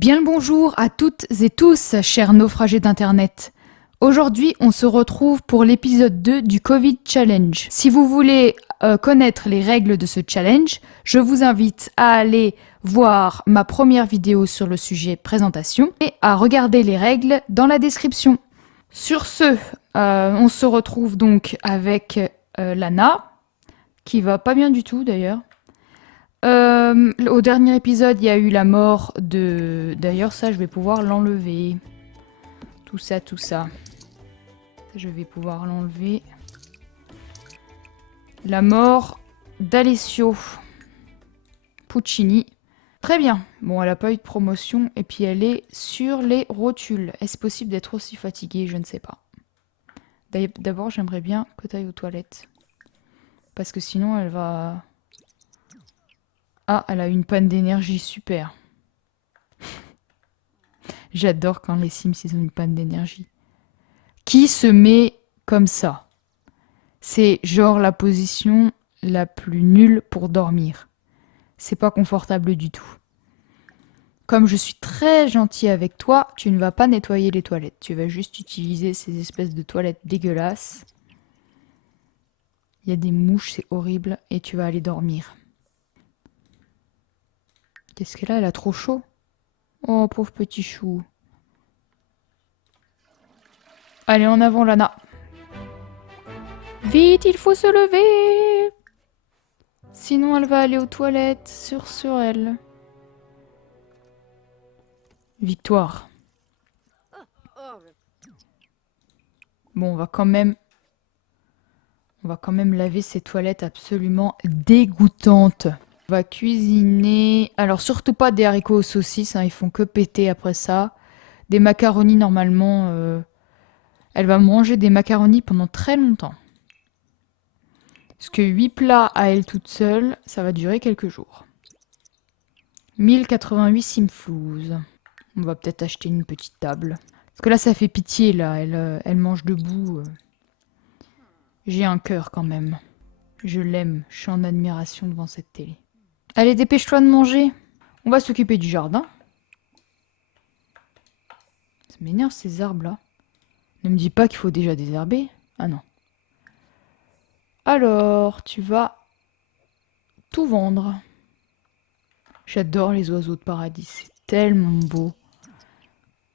Bien le bonjour à toutes et tous, chers naufragés d'Internet. Aujourd'hui, on se retrouve pour l'épisode 2 du Covid Challenge. Si vous voulez connaître les règles de ce challenge, je vous invite à aller voir ma première vidéo sur le sujet présentation et à regarder les règles dans la description. Sur ce, on se retrouve donc avec Lana, qui va pas bien du tout d'ailleurs. Au dernier épisode, il y a eu la mort de... D'ailleurs, ça, je vais pouvoir l'enlever. Tout ça. Je vais pouvoir l'enlever. La mort d'Alessio Puccini. Très bien. Bon, elle n'a pas eu de promotion. Et puis, elle est sur les rotules. Est-ce possible d'être aussi fatiguée? Je ne sais pas. D'abord, j'aimerais bien que tu ailles aux toilettes. Parce que sinon, elle va... Ah, elle a eu une panne d'énergie, super. J'adore quand les Sims ils ont une panne d'énergie. Qui se met comme ça? C'est genre la position la plus nulle pour dormir. C'est pas confortable du tout. Comme je suis très gentil avec toi, tu ne vas pas nettoyer les toilettes. Tu vas juste utiliser ces espèces de toilettes dégueulasses. Il y a des mouches, c'est horrible. Et tu vas aller dormir. Qu'est-ce qu'elle a? Elle a trop chaud. Oh, pauvre petit chou. Allez, en avant, Lana. Vite, il faut se lever. Sinon, elle va aller aux toilettes. Sur elle. Victoire. Bon, on va quand même laver ces toilettes absolument dégoûtantes. On va cuisiner. Alors, surtout pas des haricots aux saucisses, hein, ils font que péter après ça. Des macaronis, normalement. Elle va manger des macaronis pendant très longtemps. Parce que 8 plats à elle toute seule, ça va durer quelques jours. 1088 simflouz. On va peut-être acheter une petite table. Parce que là, ça fait pitié, là. Elle mange debout. J'ai un cœur quand même. Je l'aime. Je suis en admiration devant cette télé. Allez, dépêche-toi de manger. On va s'occuper du jardin. Ça m'énerve ces arbres-là. Ne me dis pas qu'il faut déjà désherber. Ah non. Alors, tu vas tout vendre. J'adore les oiseaux de paradis. C'est tellement beau.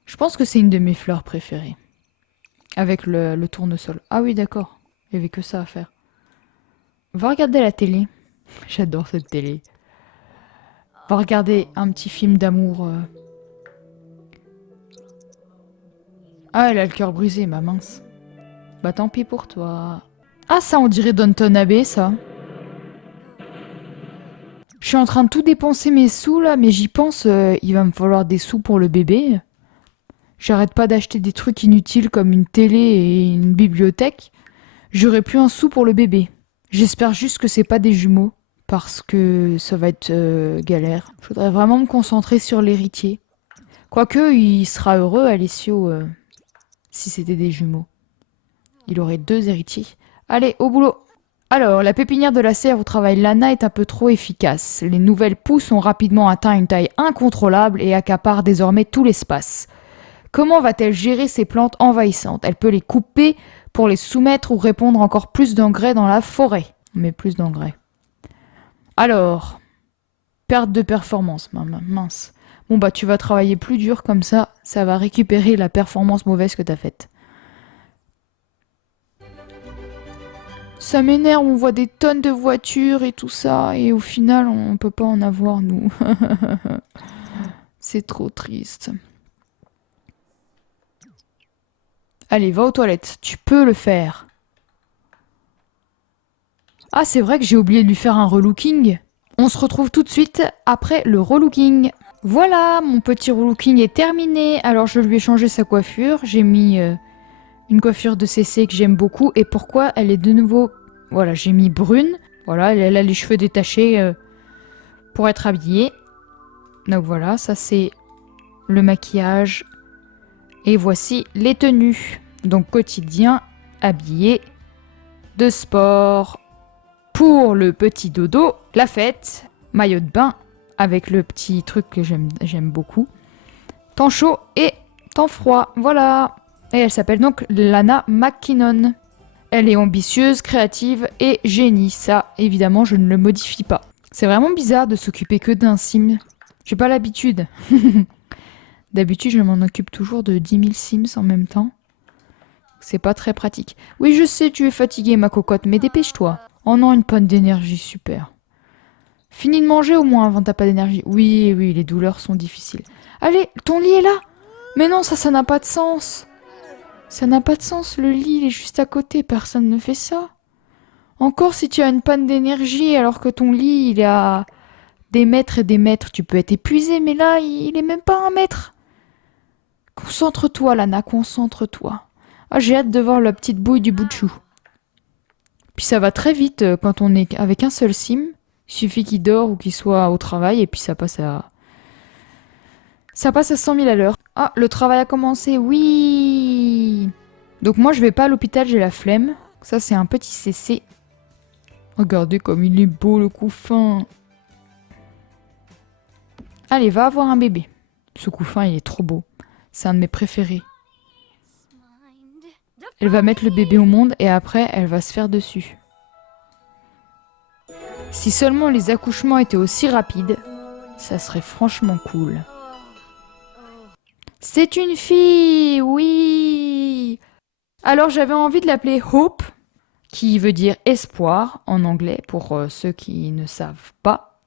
Je pense que c'est une de mes fleurs préférées. Avec le tournesol. Ah oui, d'accord. Il n'y avait que ça à faire. On va regarder la télé. J'adore cette télé. On va regarder un petit film d'amour. Ah, elle a le cœur brisé, ma mince. Bah tant pis pour toi. Ah, ça, on dirait Downton Abbey, ça. Je suis en train de tout dépenser mes sous, là, mais j'y pense, il va me falloir des sous pour le bébé. J'arrête pas d'acheter des trucs inutiles comme une télé et une bibliothèque. J'aurai plus un sou pour le bébé. J'espère juste que c'est pas des jumeaux, parce que ça va être galère. Je voudrais vraiment me concentrer sur l'héritier. Quoique, il sera heureux, Alessio, si c'était des jumeaux. Il aurait 2 héritiers. Allez, au boulot. Alors, la pépinière de la serre où travaille Lana est un peu trop efficace. Les nouvelles pousses ont rapidement atteint une taille incontrôlable et accaparent désormais tout l'espace. Comment va-t-elle gérer ces plantes envahissantes? Elle peut les couper pour les soumettre ou répandre encore plus d'engrais dans la forêt. On met plus d'engrais. Alors, perte de performance, mince. Bon bah tu vas travailler plus dur comme ça va récupérer la performance mauvaise que t'as faite. Ça m'énerve, on voit des tonnes de voitures et tout ça, et au final, on peut pas en avoir, nous. C'est trop triste. Allez, va aux toilettes, tu peux le faire. Ah, c'est vrai que j'ai oublié de lui faire un relooking. On se retrouve tout de suite après le relooking. Voilà, mon petit relooking est terminé. Alors, je lui ai changé sa coiffure. J'ai mis une coiffure de CC que j'aime beaucoup. Et pourquoi elle est de nouveau... Voilà, j'ai mis brune. Voilà, elle a les cheveux détachés pour être habillée. Donc voilà, ça c'est le maquillage. Et voici les tenues. Donc quotidien, habillé, de sport, pour le petit dodo, la fête, maillot de bain, avec le petit truc que j'aime beaucoup. temps chaud et temps froid. Voilà. Et elle s'appelle donc Lana McKinnon. Elle est ambitieuse, créative et génie. Ça, évidemment, je ne le modifie pas. C'est vraiment bizarre de s'occuper que d'un sim. J'ai pas l'habitude. D'habitude, je m'en occupe toujours de 10 000 sims en même temps. C'est pas très pratique. Oui, je sais, tu es fatiguée, ma cocotte, mais dépêche-toi. Oh non, une panne d'énergie, super. Finis de manger au moins avant t'as pas d'énergie. Oui, oui, les douleurs sont difficiles. Allez, ton lit est là. Mais non, ça n'a pas de sens. Ça n'a pas de sens, le lit, il est juste à côté, personne ne fait ça. Encore si tu as une panne d'énergie alors que ton lit, il est à des mètres et des mètres, tu peux être épuisé, mais là, il est même pas 1 mètre. Concentre-toi, Lana, concentre-toi. Ah, j'ai hâte de voir la petite bouille du bout de chou. Puis ça va très vite quand on est avec un seul sim. Il suffit qu'il dort ou qu'il soit au travail et puis ça passe à 100 000 à l'heure. Ah, le travail a commencé, oui. Donc moi, je vais pas à l'hôpital, j'ai la flemme. Ça, c'est un petit CC. Regardez comme il est beau, le couffin. Allez, va avoir un bébé. Ce couffin, il est trop beau. C'est un de mes préférés. Elle va mettre le bébé au monde et après, elle va se faire dessus. Si seulement les accouchements étaient aussi rapides, ça serait franchement cool. C'est une fille, oui. Alors j'avais envie de l'appeler Hope, qui veut dire espoir en anglais pour ceux qui ne savent pas.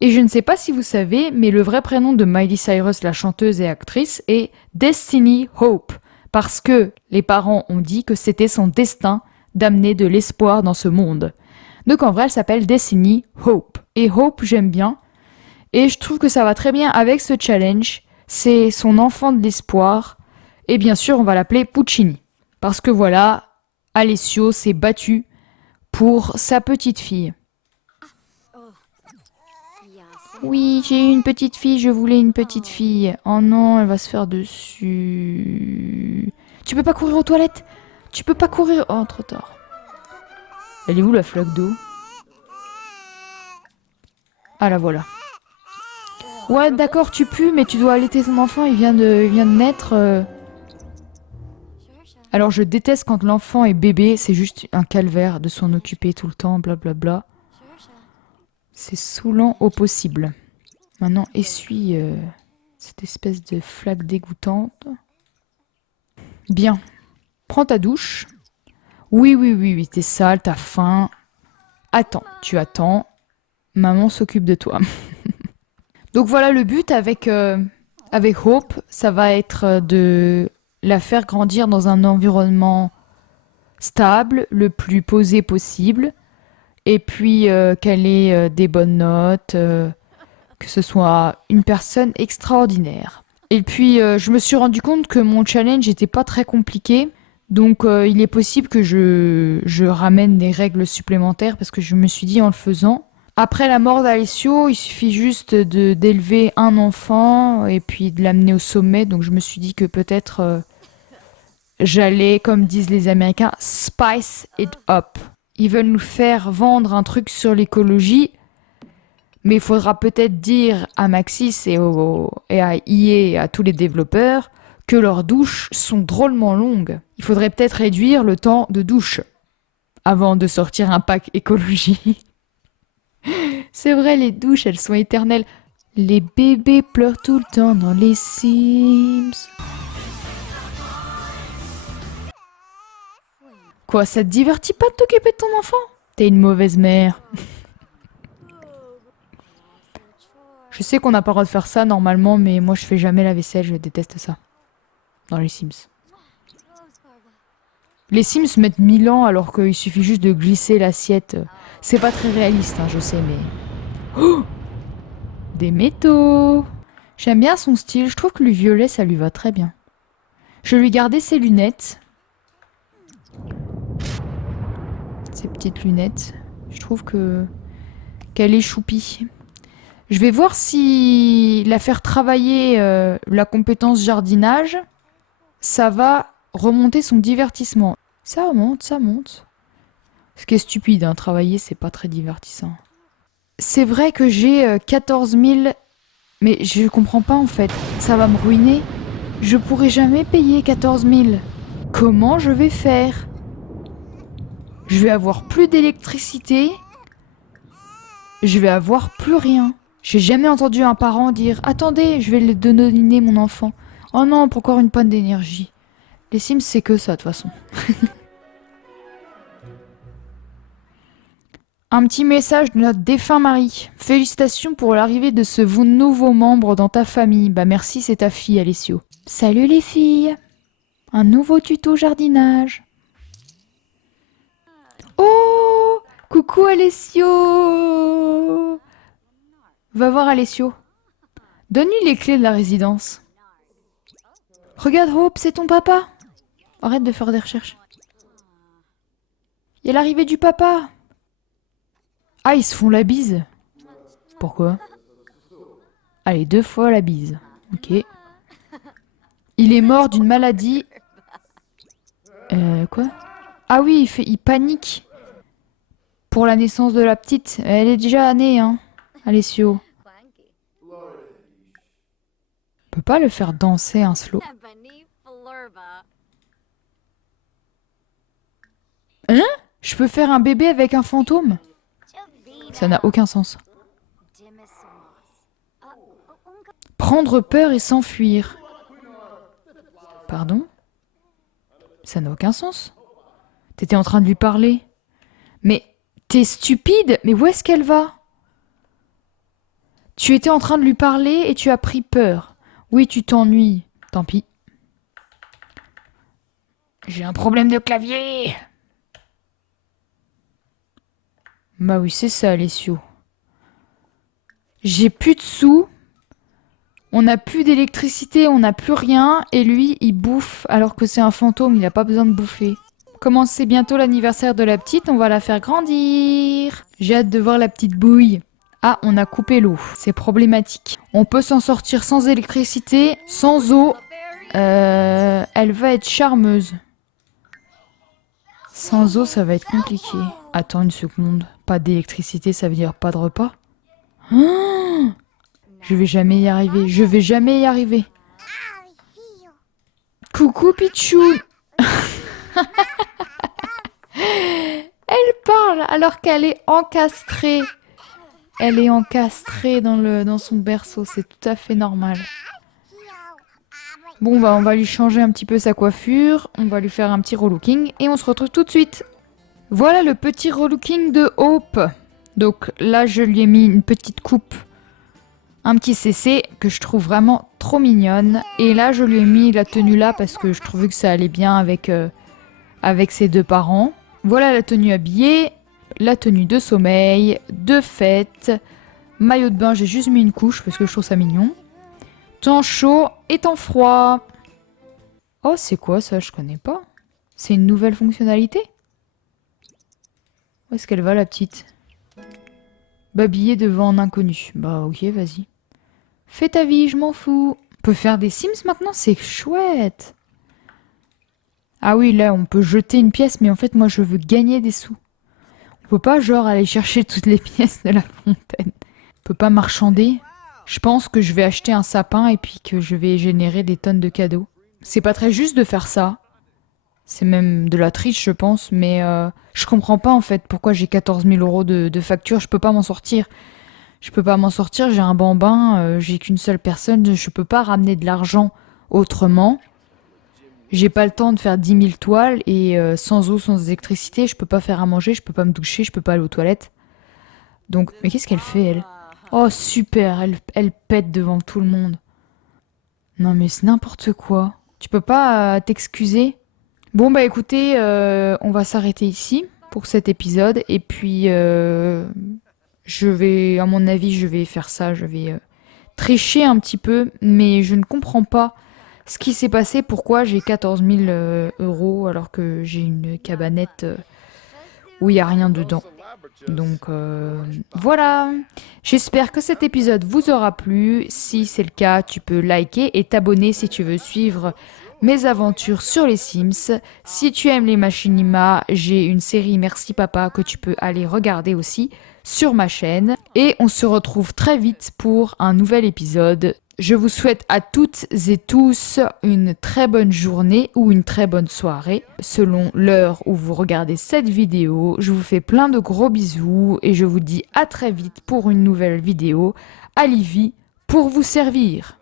Et je ne sais pas si vous savez, mais le vrai prénom de Miley Cyrus, la chanteuse et actrice, est Destiny Hope, parce que les parents ont dit que c'était son destin d'amener de l'espoir dans ce monde. Donc en vrai, elle s'appelle Destiny Hope. Et Hope, j'aime bien. Et je trouve que ça va très bien avec ce challenge. C'est son enfant de l'espoir. Et bien sûr, on va l'appeler Puccini. Parce que voilà, Alessio s'est battu pour sa petite fille. Oui, j'ai eu une petite fille, je voulais une petite fille. Oh non, elle va se faire dessus. Tu peux pas courir aux toilettes? Tu peux pas courir. Oh, trop tard. Elle est où la flaque d'eau? Ah la voilà. Ouais, d'accord, tu pues, mais tu dois allaiter ton enfant, il vient de naître. Alors je déteste quand l'enfant est bébé, c'est juste un calvaire de s'en occuper tout le temps, blablabla. C'est saoulant au possible. Maintenant, essuie cette espèce de flaque dégoûtante. Bien. Prends ta douche. Oui, oui, oui, oui, t'es sale, t'as faim. Attends, tu attends. Maman s'occupe de toi. Donc voilà, le but avec Hope, ça va être de la faire grandir dans un environnement stable, le plus posé possible, et puis qu'elle ait des bonnes notes, que ce soit une personne extraordinaire. Et puis je me suis rendu compte que mon challenge n'était pas très compliqué, donc il est possible que je ramène des règles supplémentaires, parce que je me suis dit en le faisant, après la mort d'Alessio, il suffit juste d'élever un enfant et puis de l'amener au sommet. Donc je me suis dit que peut-être j'allais, comme disent les Américains, spice it up. Ils veulent nous faire vendre un truc sur l'écologie, mais il faudra peut-être dire à Maxis et à EA et à tous les développeurs que leurs douches sont drôlement longues. Il faudrait peut-être réduire le temps de douche avant de sortir un pack écologie. C'est vrai, les douches, elles sont éternelles. Les bébés pleurent tout le temps dans les Sims. Quoi, ça te divertit pas de t'occuper de ton enfant? T'es une mauvaise mère. Je sais qu'on n'a pas le droit de faire ça normalement, mais moi je fais jamais la vaisselle, je déteste ça. Dans les Sims. Les Sims mettent 1000 ans alors qu'il suffit juste de glisser l'assiette. C'est pas très réaliste, hein, je sais, mais... Oh, des métaux. J'aime bien son style, je trouve que le violet ça lui va très bien. Je lui gardais ses lunettes. Ses petites lunettes. Je trouve qu'elle est choupie. Je vais voir si la faire travailler la compétence jardinage, ça va remonter son divertissement. Ça monte, ça monte. Ce qui est stupide, hein, travailler c'est pas très divertissant. C'est vrai que j'ai 14 000... Mais je comprends pas en fait. Ça va me ruiner. Je pourrai jamais payer 14 000. Comment je vais faire? Je vais avoir plus d'électricité. Je vais avoir plus rien. J'ai jamais entendu un parent dire « Attendez, je vais le donner mon enfant. Oh non, pour encore une panne d'énergie. » Les Sims, c'est que ça, de toute façon. Un petit message de notre défunt mari. Félicitations pour l'arrivée de ce nouveau membre dans ta famille. Bah merci, c'est ta fille, Alessio. Salut les filles. Un nouveau tuto jardinage. Oh, coucou Alessio. Va voir Alessio. Donne-lui les clés de la résidence. Regarde Hope, c'est ton papa. Arrête de faire des recherches. Il y a l'arrivée du papa. Ah, ils se font la bise. Pourquoi? Allez, 2 fois la bise. Ok. Il est mort d'une maladie. Quoi? Ah oui, il panique. Pour la naissance de la petite. Elle est déjà née, hein, Alessio. On peut pas le faire danser un slow. Hein? Je peux faire un bébé avec un fantôme? Ça n'a aucun sens. Prendre peur et s'enfuir. Pardon? Ça n'a aucun sens. T'étais en train de lui parler. Mais t'es stupide? Mais où est-ce qu'elle va? Tu étais en train de lui parler et tu as pris peur. Oui, tu t'ennuies. Tant pis. J'ai un problème de clavier. Bah oui, c'est ça, Alessio. J'ai plus de sous. On n'a plus d'électricité, on n'a plus rien. Et lui, il bouffe alors que c'est un fantôme, il n'a pas besoin de bouffer. Comme c'est bientôt l'anniversaire de la petite, on va la faire grandir. J'ai hâte de voir la petite bouille. Ah, on a coupé l'eau. C'est problématique. On peut s'en sortir sans électricité, sans eau. Elle va être charmeuse. Sans eau, ça va être compliqué. Attends une seconde. Pas d'électricité, ça veut dire pas de repas? Oh, je vais jamais y arriver. Je vais jamais y arriver. Coucou Pichou. Elle parle alors qu'elle est encastrée. Elle est encastrée dans son berceau. C'est tout à fait normal. Bon, bah, on va lui changer un petit peu sa coiffure. On va lui faire un petit relooking. Et on se retrouve tout de suite. Voilà le petit relooking de Hope. Donc là, je lui ai mis une petite coupe. Un petit CC que je trouve vraiment trop mignonne. Et là, je lui ai mis la tenue là parce que je trouvais que ça allait bien avec ses 2 parents. Voilà la tenue habillée. La tenue de sommeil, de fête. Maillot de bain, j'ai juste mis une couche parce que je trouve ça mignon. Temps chaud et temps froid. Oh, c'est quoi ça? Je connais pas. C'est une nouvelle fonctionnalité? Où est-ce qu'elle va, la petite? Babiller devant un inconnu. Bah ok, vas-y. Fais ta vie, je m'en fous. On peut faire des Sims maintenant? C'est chouette. Ah oui, là, on peut jeter une pièce, mais en fait, moi, je veux gagner des sous. On peut pas, genre, aller chercher toutes les pièces de la fontaine. On peut pas marchander. Je pense que je vais acheter un sapin et puis que je vais générer des tonnes de cadeaux. C'est pas très juste de faire ça. C'est même de la triche, je pense, mais je comprends pas, en fait, pourquoi j'ai 14 000 € de facture. Je peux pas m'en sortir. Je peux pas m'en sortir, j'ai un bambin, j'ai qu'une seule personne, je peux pas ramener de l'argent autrement. J'ai pas le temps de faire 10 000 toiles et sans eau, sans électricité, je peux pas faire à manger, je peux pas me doucher, je peux pas aller aux toilettes. Donc, mais qu'est-ce qu'elle fait, elle? Oh, super, elle pète devant tout le monde. Non, mais c'est n'importe quoi. Tu peux pas t'excuser? Bon, bah écoutez, on va s'arrêter ici pour cet épisode. Et puis, à mon avis, je vais faire ça. Je vais tricher un petit peu, mais je ne comprends pas ce qui s'est passé. Pourquoi j'ai 14 000 € alors que j'ai une cabanette où il n'y a rien dedans. Donc voilà, j'espère que cet épisode vous aura plu. Si c'est le cas, tu peux liker et t'abonner si tu veux suivre mes aventures sur les Sims. Si tu aimes les machinima, j'ai une série Merci Papa que tu peux aller regarder aussi sur ma chaîne. Et on se retrouve très vite pour un nouvel épisode Je vous souhaite à toutes et tous une très bonne journée ou une très bonne soirée, selon l'heure où vous regardez cette vidéo. Je vous fais plein de gros bisous et je vous dis à très vite pour une nouvelle vidéo. Alivie pour vous servir.